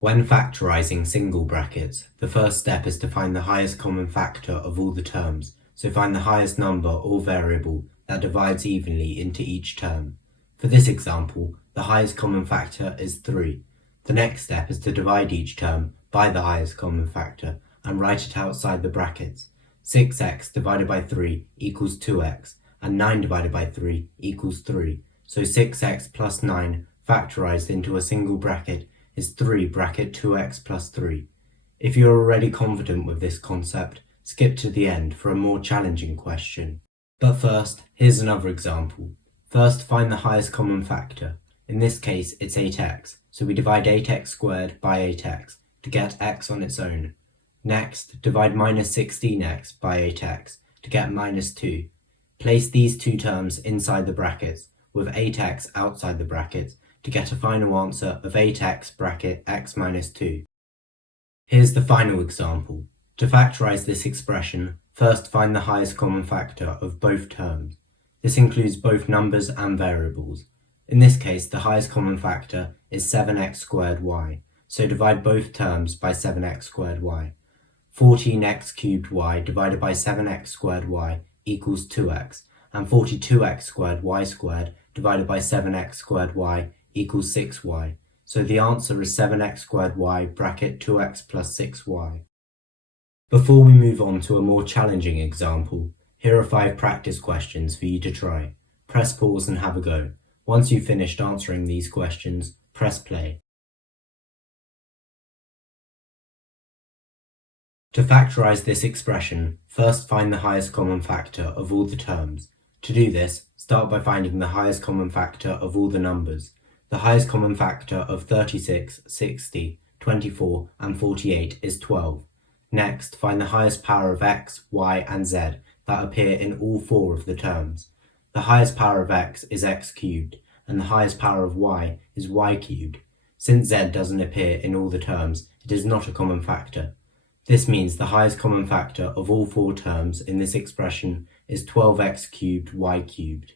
When factorising single brackets, the first step is to find the highest common factor of all the terms, so find the highest number or variable that divides evenly into each term. For this example, the highest common factor is 3. The next step is to divide each term by the highest common factor and write it outside the brackets. 6x divided by 3 equals 2x, and 9 divided by 3 equals 3. So 6x plus 9 factorised into a single bracket is 3 bracket 2x plus 3. If you're already confident with this concept, skip to the end for a more challenging question. But first, here's another example. First, find the highest common factor. In this case, it's 8x, so we divide 8x squared by 8x to get x on its own. Next, divide minus 16x by 8x to get minus 2. Place these two terms inside the brackets, with 8x outside the brackets, to get a final answer of 8x bracket x minus 2. Here's the final example. To factorise this expression, first find the highest common factor of both terms. This includes both numbers and variables. In this case, the highest common factor is 7x squared y, so divide both terms by 7x squared y. 14x cubed y divided by 7x squared y equals 2x, and 42x squared y squared divided by 7x squared y equals 6y, so the answer is 7x squared y bracket 2x plus 6y. Before we move on to a more challenging example, here are 5 practice questions for you to try. Press pause and have a go. Once you've finished answering these questions, press play. To factorise this expression, first find the highest common factor of all the terms. To do this, start by finding the highest common factor of all the numbers. The highest common factor of 36, 60, 24 and 48 is 12. Next, find the highest power of x, y and z that appear in all 4 of the terms. The highest power of x is x cubed, and the highest power of y is y cubed. Since z doesn't appear in all the terms, it is not a common factor. This means the highest common factor of all 4 terms in this expression is 12x cubed y cubed.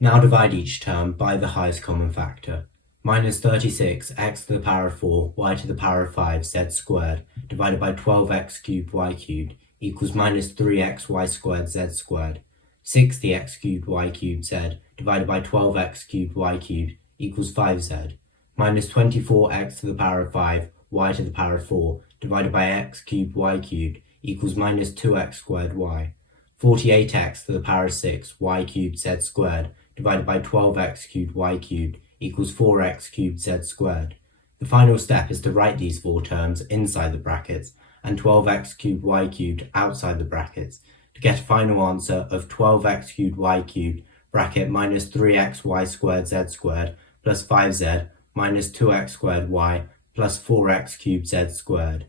Now divide each term by the highest common factor. Minus 36 x to the power of 4 y to the power of 5 z squared divided by 12x cubed y cubed equals minus 3xy squared z squared. 60x cubed y cubed z divided by 12x cubed y cubed equals 5z. Minus 24x to the power of 5 y to the power of 4 divided by x cubed y cubed equals minus 2x squared y. 48x to the power of 6 y cubed z squared divided by 12x cubed y cubed equals 4x cubed z squared. The final step is to write these 4 terms inside the brackets and 12x cubed y cubed outside the brackets to get a final answer of 12x cubed y cubed bracket minus 3xy squared z squared plus 5z minus 2x squared y plus 4x cubed z squared.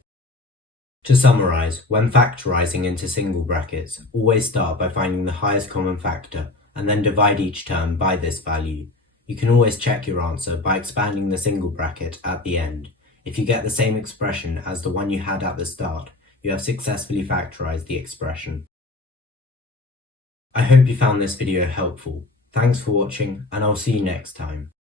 To summarise, when factorising into single brackets, always start by finding the highest common factor and then divide each term by this value. You can always check your answer by expanding the single bracket at the end. If you get the same expression as the one you had at the start, you have successfully factorised the expression. I hope you found this video helpful. Thanks for watching, and I'll see you next time.